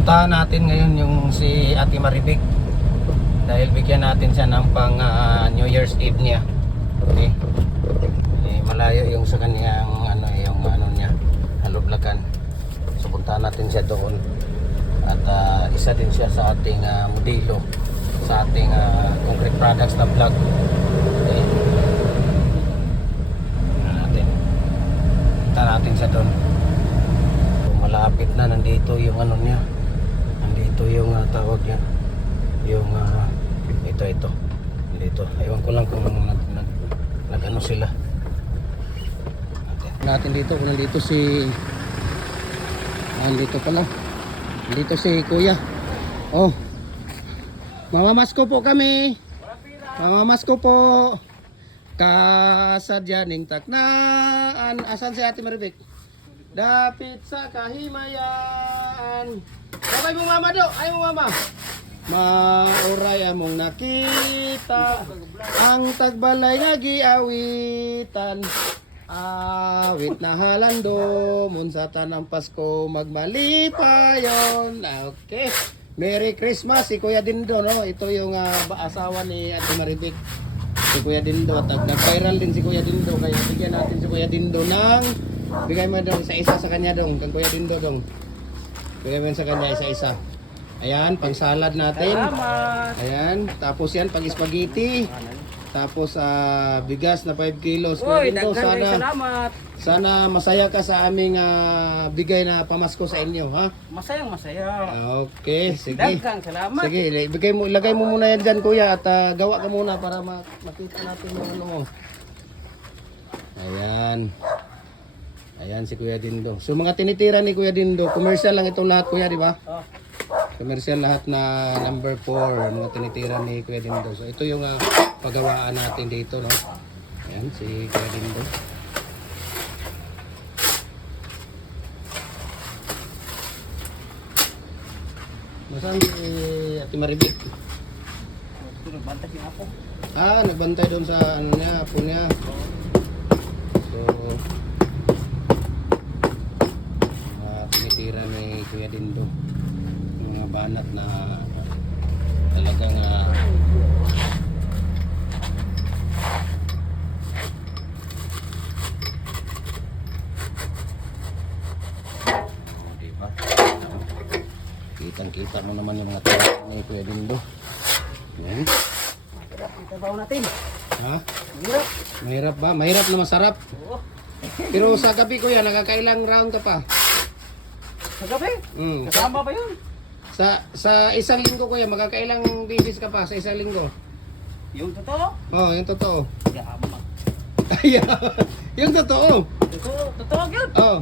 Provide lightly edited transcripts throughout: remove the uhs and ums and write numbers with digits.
pupuntahan natin ngayon yung si Ate Maribik dahil bigyan natin siya ng pang New Year's Eve niya. Okay. Malayo yung sa kanyang ano niya, Haloblacan. So puntahan natin siya doon. At isa din siya sa ating modelo sa ating concrete products na vlog. Okay. Punta natin siya doon. So, malapit na, nandito yung ano niya. Nandito yung tawag niya. Yung ito. Nandito. Ewan ko lang kung nag-ano sila. Natin dito kung nandito si nandito pala. Nandito si Kuya. Oh. Mamamasko po kami. Mamamasko po. Kasadyaning taknaan. Asan si Ate Maribik? Dapit sa kahimayan. Okay mo mama do. Ay mo mama. Mauray among nakita ang tagbalay nga giawitan. Awit na halando mun sa tanang Pasko magmalipayon. Okay. Merry Christmas si Kuya Dindo, no? Ito yung asawa ni Ate Maribik. Si Kuya Dindo, at nag-viral din si Kuya Dindo, kaya bigyan natin si Kuya Dindo ng bigay mo dong isa-isa sa kanya dong, kang Kuya Dindo dong. Bigay mo sa kanya isa-isa. Ayan, pang salad natin. Salamat. Ayan, tapos yan pang spaghetti. Tapos bigas na 5 kilos. Uy, Kuya Dindo, salamat. sana masaya ka sa aming bigay na pamasko sa inyo, ha? Masayang masaya. Okay, sige. Daghang salamat. Sige, ilagay mo muna yan dyan, Kuya, at gawa ka muna para makita natin yung ano mo. Ayan. Ayan si Kuya Dindo. So mga tinitira ni Kuya Dindo, commercial lang itong lahat, Kuya, di ba? Oh. Commercial lahat na number 4, mga tinitira ni Kuya Dindo. So ito yung paggawaan natin dito, no? Ayan, si Kuya Dindo. Nasaan si Ate Maribik? Nagbantay niya ako. Nagbantay doon sa ano niya, apo niya. So, tinitira ni Kuya Dindo. Mga banat na talagang diba? Kitang-kita mo naman yung mga tao ni Kuya Dindo. Ayan. Trabaho natin. Ha? Hirap. Mahirap ba? Mahirap na masarap. Oo. Pero sa gabi, Kuya, nakakailang round ka pa? Sa gabi. Mm. Kasama ba yun? Sa isang linggo, Kuya, magkakailang bisis ka pa sa isang linggo? Yung totoo? Oh, yung totoo. Yama. Yung totoo. Totoo yun. Oh,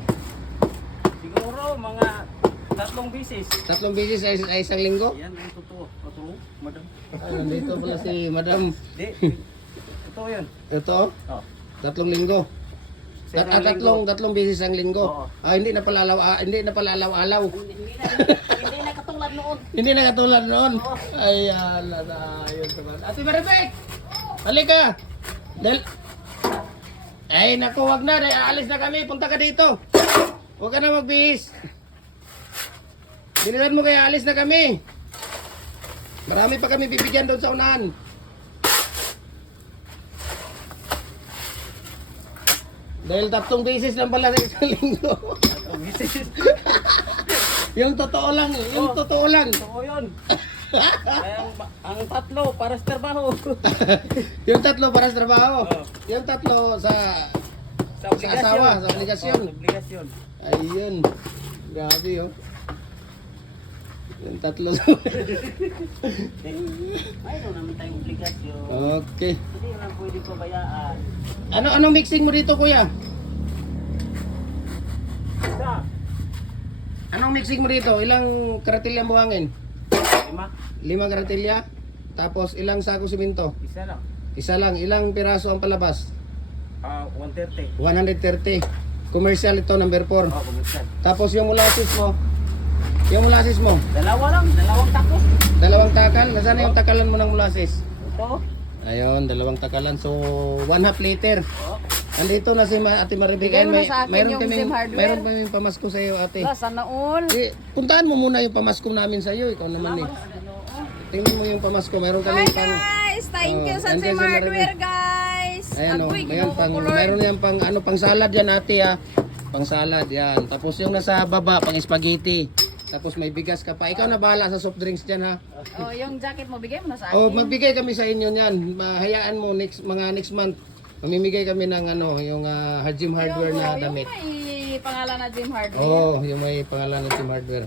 Siguro mga 3 bisis. 3 bisis sa isang linggo? Yan yung totoo. Totoo, madam. Nandito pala si Madam. Di. Totoo yun. Ito, Oh. 3 linggo. Sa isang linggo. Tatlong bisis ang linggo. Oo. Hindi na pala alaw-alaw. Hindi na katulad noon. Hindi na katulad noon. Oo. Ay, ala na. Ayun naman. Ate Maribek! Halika! Ay, naku, wag na. Aalis na kami. Punta ka dito. Huwag ka na magbihis. Bilisan mo kaya, alis na kami. Marami pa kami bibigyan doon sa unahan. Dahil 3 beses lang pala sa isang linggo. Bisis. Yung totoo lang, yung totoo lang. Totoo yun. Kaya ang 3 para sa trabaho. Yung 3 para sa trabaho. Oo. Yung 3 sa Sa asawa, sa obligasyon. Sa obligasyon. Ayun. Grabe oh. Yung 3. Mayroon naman tayong obligasyon. Okay. Hindi lang pwede pabayaan. Anong mixing mo dito, Kuya? Isa. Anong mixing mo dito? Ilang karatilya ang buhangin? 5. 5 karatilya. Tapos ilang sako simento? Isa lang. Isa lang. Ilang piraso ang palabas? 130. 130. Commercial ito, number 4. Oh, kumisan. Tapos yung molasses mo? Yung molasses mo? Dalawa lang. 2 takos. 2 takal? Nasaan yung takalan mo ng molasses? Ito. Ayun, 2 takalan. So, 1/2 liter. Oh. Andito na si Ate Maribik. Bigay mo na May, sa akin mayroon yung kaming, Zim Hardware. mayroon kaming pamasko sa iyo, ate. Wala, sana all. Eh, puntahan mo muna yung pamasko namin sa iyo. Ikaw naman eh. Tingnan mo yung pamasko. Meron Hi kaming pang... guys! Thank you Oh, sa and Zim Zim Hardware guys! Ayan o, Agoy, ayan, pang, kinukukulor. meron yan pang, ano, pang salad yan ate ha. Pang salad yan. Tapos yung nasa baba, pang spaghetti. Tapos may bigas ka pa. Ikaw na bahala sa soft drinks dyan ha. Oh, yung jacket mo, bigay mo na sa akin. O, magbigay kami sa inyo niyan. Mahayaan mo mga next month. Mamimigay kami ng ano, yung Hajim Hardware na damit. Yung may pangalan na Zim Hardware. Oo, yung may pangalan ng Hajim Hardware.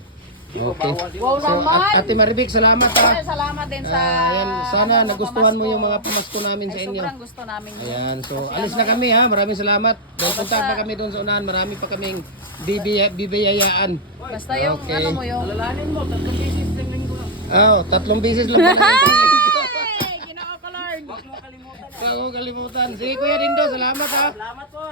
Okay. Wow So, naman! Ate Maribik, salamat ha. Ay, salamat din sa... Ayan, sana mga nagustuhan mo pamasko. yung mga pamasko namin Ay, sa inyo. sobrang gusto namin yun. Ayan, so Kasi alis ano na kami ha. Maraming salamat. Dahil punta basta- pa kami doon sa unahan. Marami pa kaming bibiyayaan. Basta yung Okay. ano mo yung... Alalahanin mo, 3 beses ng linggo lang. Oh, 3 beses lang pala. Hey! Ginoo ko, Lord! Huwag mo kalimutan. Huwag ko kalimutan. Sige Kuya Dindo, salamat ha. Salamat po.